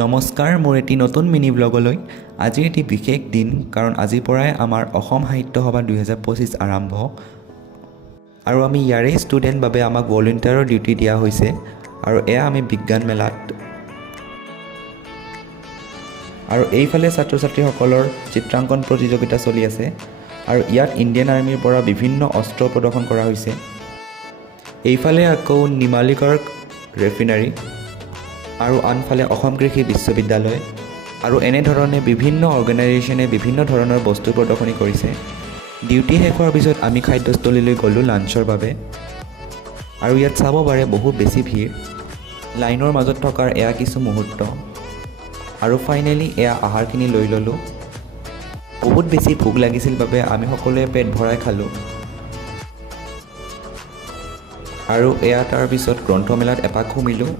নমস্কাৰ মোৰ এটি নতুন মিনি ব্লগলৈ। আজি এটি বিশেষ দিন কাৰণ আজিৰ পৰাই আমাৰ অসম সাহিত্য সভা দুহেজাৰ পঁচিছ আৰম্ভ। আৰু আমি ইয়াৰে ষ্টুডেণ্ট বাবে আমাক ভলেণ্টিয়াৰৰ ডিউটি দিয়া হৈছে আৰু এয়া আমি বিজ্ঞান মেলাত। আৰু এইফালে ছাত্ৰ ছাত্ৰীসকলৰ চিত্ৰাংকন প্ৰতিযোগিতা চলি আছে আৰু ইয়াত ইণ্ডিয়ান আৰ্মীৰ পৰা বিভিন্ন অস্ত্ৰ প্ৰদৰ্শন কৰা হৈছে। এইফালে আকৌ নিমালিকৰ ৰেফিনাৰী। আৰু আনফালে অসম কৃষি বিশ্ববিদ্যালয় আৰু এনেধৰণে বিভিন্ন অৰ্গেনাইজেশ্যনে বিভিন্ন ধৰণৰ বস্তু প্ৰদৰ্শনী কৰিছে। ডিউটি শেষ হোৱাৰ পিছত আমি খাদ্যস্থলীলৈ গ'লোঁ লাঞ্চৰ বাবে। আৰু ইয়াত চাব পাৰে বহুত বেছি ভিৰ। লাইনৰ মাজত থকাৰ এয়া কিছু মুহূৰ্ত। আৰু ফাইনেলি এয়া আহাৰখিনি লৈ ল'লোঁ। বহুত বেছি ভোক লাগিছিল বাবে আমি সকলোৱে পেট ভৰাই খালোঁ। আৰু এয়া তাৰপিছত গ্ৰন্থমেলাত এপাক ঘূৰিলোঁ